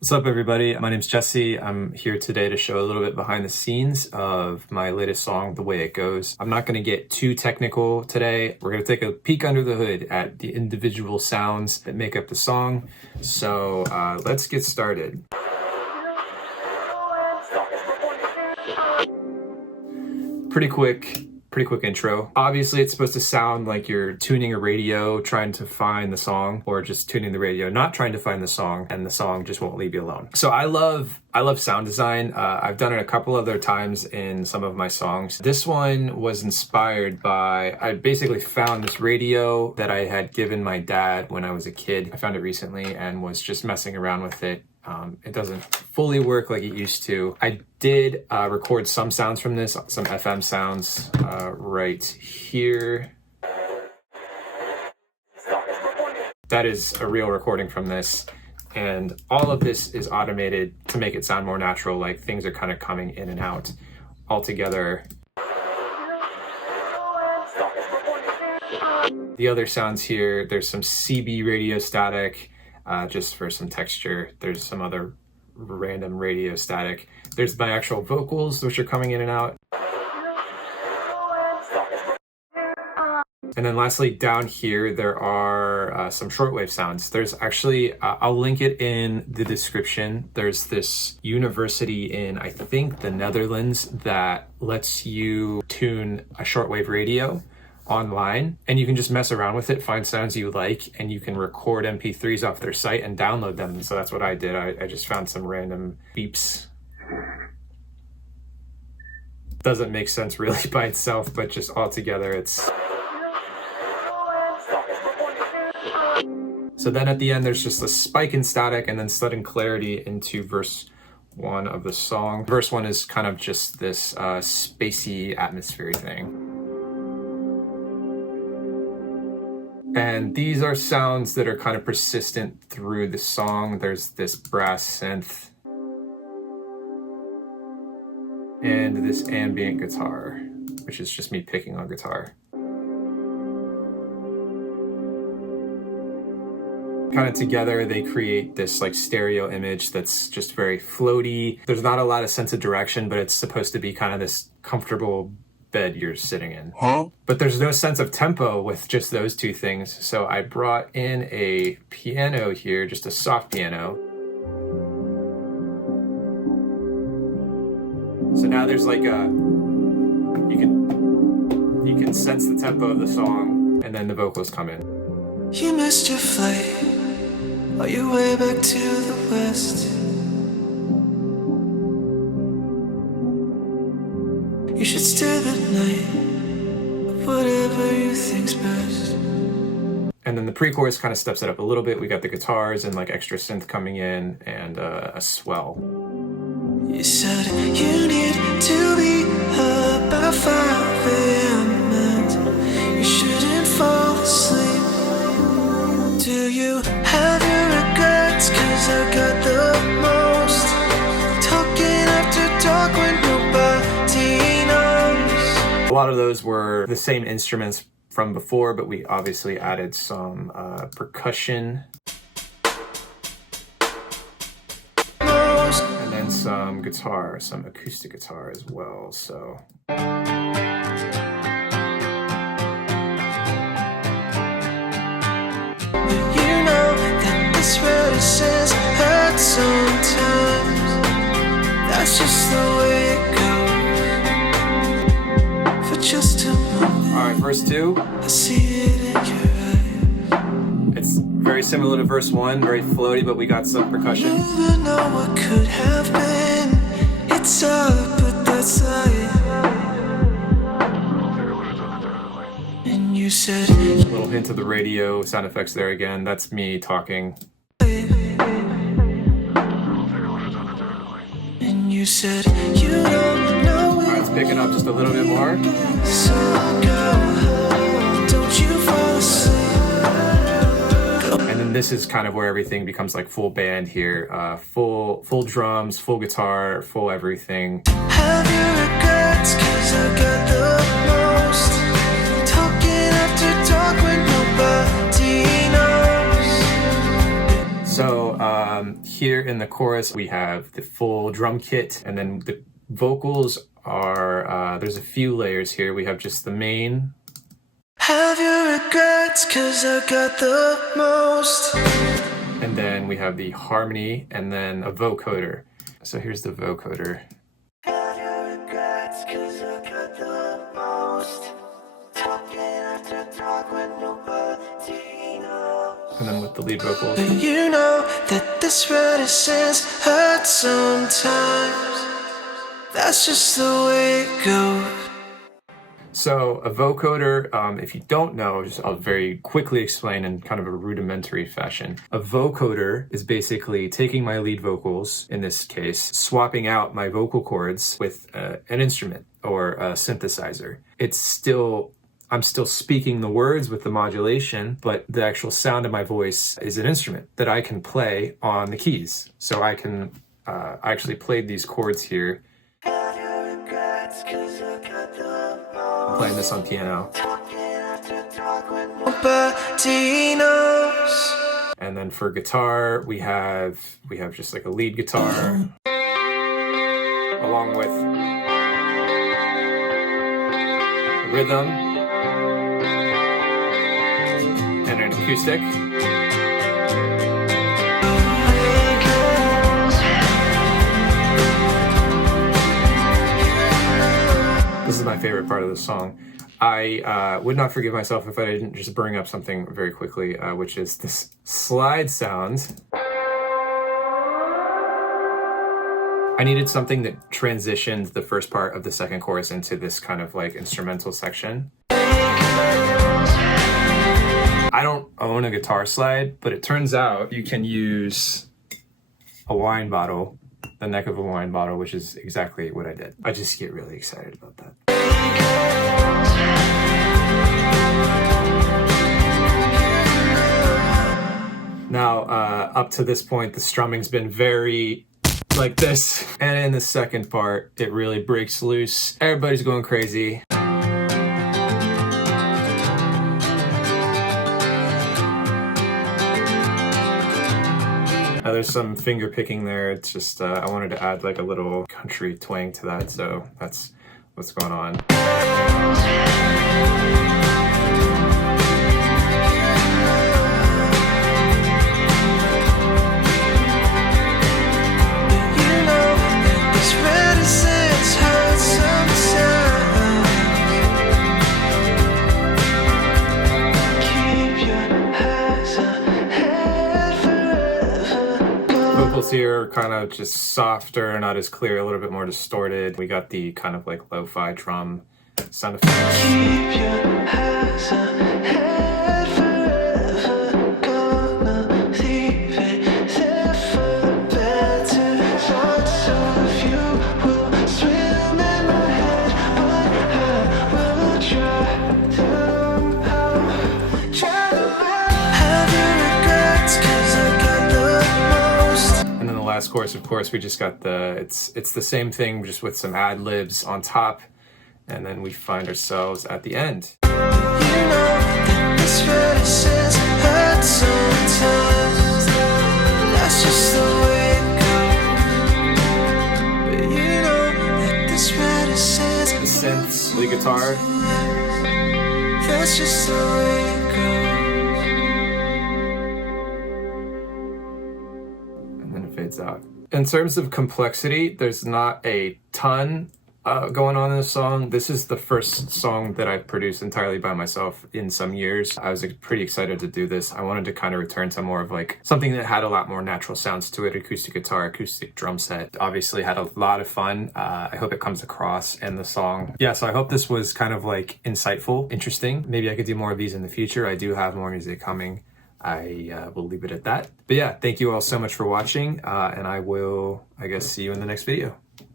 What's up, everybody? My name's Jesse. I'm here today to show a little bit behind the scenes of my latest song, The Way It Goes. I'm not going to get too technical today. We're going to take a peek under the hood at the individual sounds that make up the song. So let's get started. Pretty quick intro. Obviously, it's supposed to sound like you're tuning a radio, trying to find the song, or just tuning the radio, not trying to find the song, and the song just won't leave you alone. So I love sound design. I've done it a couple other times in some of my songs. This one was inspired by, I basically found this radio that I had given my dad when I was a kid. I found it recently and was just messing around with it. It doesn't fully work like it used to. I did record some sounds from this, some FM sounds right here. That is a real recording from this. And all of this is automated to make it sound more natural, like things are kind of coming in and out all together. The other sounds here, there's some CB radio static. Just for some texture. There's some other random radio static. There's my actual vocals, which are coming in and out. And then lastly, down here, there are some shortwave sounds. There's actually, I'll link it in the description. There's this university in, I think, the Netherlands that lets you tune a shortwave radio online, and you can just mess around with it, find sounds you like, and you can record MP3s off their site and download them. So that's what I did. I just found some random beeps. Doesn't make sense really by itself, but just all together it's... So then at the end, there's just a spike in static and then sudden clarity into verse 1 of the song. Verse 1 is kind of just this spacey atmosphere thing. And these are sounds that are kind of persistent through the song. There's this brass synth and this ambient guitar, which is just me picking on guitar. Kind of together, they create this like stereo image that's just very floaty. There's not a lot of sense of direction, but it's supposed to be kind of this comfortable bed you're sitting in. But there's no sense of tempo with just those two things. So I brought in a piano here, just a soft piano. So now there's like a, you can sense the tempo of the song, and then the vocals come in. You missed your flight on your way back to the west. You should stay the night, whatever you think's best. And then the pre-chorus kind of steps it up a little bit. We got the guitars and like extra synth coming in and a swell. You said you need to be about 5 a.m. and you shouldn't fall asleep. Do you have your regrets? 'Cause I got the most. Talking after dark when nobody knows. A lot of those were the same instruments from before, but we obviously added some percussion. And then some guitar, some acoustic guitar as well, so. Says hurt sometimes. That's just the way it goes. For just a moment. All right, verse 2. I see it in your eyes. It's very similar to verse 1, very floaty, but we got some percussion. Never know what could have been. It's up, but that's life. And you said a little hint of the radio sound effects there again. That's me talking. You said you don't know. All right, it's picking up just a little bit more. So go, don't you fall asleep. And then this is kind of where everything becomes like full band here. Full drums, full guitar, full everything. Have your regrets, 'cause I got the most. Talking after dark when nobody knows. So Here in the chorus, we have the full drum kit, and then the vocals are, there's a few layers here. We have just the main. Have your regrets, 'cause I got the most. And then we have the harmony, and then a vocoder. So here's the vocoder. Have your regrets, 'cause I got the most. Talking after talk when nobody knows. And then with the lead vocals. But you know that this reticence hurts sometimes. That's just the way it goes. So a vocoder, if you don't know, I'll very quickly explain in kind of a rudimentary fashion. A vocoder is basically taking my lead vocals, in this case, swapping out my vocal cords with an instrument or a synthesizer. I'm still speaking the words with the modulation, but the actual sound of my voice is an instrument that I can play on the keys. So I can, I actually played these chords here. I'm playing this on piano. And then for guitar, we have just like a lead guitar, along with a rhythm and an acoustic. This is my favorite part of the song. I would not forgive myself if I didn't just bring up something very quickly, which is this slide sound. I needed something that transitioned the first part of the second chorus into this kind of like instrumental section. I don't own a guitar slide, but it turns out you can use a wine bottle, the neck of a wine bottle, which is exactly what I did. I just get really excited about that. Now, up to this point, the strumming's been very like this. And in the second part, it really breaks loose. Everybody's going crazy. There's some finger picking there. It's just, I wanted to add like a little country twang to that, so that's what's going on. Vocals here are kind of just softer, not as clear, a little bit more distorted. We got the kind of like lo-fi drum sound effects. Keep your eyes ahead forever, gonna leave it there for the better. Thoughts of you will swim in my head, but I will try them out. Have your regrets, 'cause I got the most. And then the last chorus, of course, we just got it's the same thing, just with some ad-libs on top. And then we find ourselves at the end. You know that this reticence hurts sometimes. That's just the way it goes. But you know that this reticence. The synths, lead guitar. That's just the way it goes. And then it fades out. In terms of complexity, there's not a ton going on in this song. This is the first song that I've produced entirely by myself in some years. I was pretty excited to do this. I wanted to kind of return to more of like something that had a lot more natural sounds to it. Acoustic guitar, acoustic drum set. Obviously had a lot of fun. I hope it comes across in the song. Yeah, so I hope this was kind of like insightful, interesting. Maybe I could do more of these in the future. I do have more music coming. I will leave it at that. But yeah, thank you all so much for watching, and I will, I guess, see you in the next video.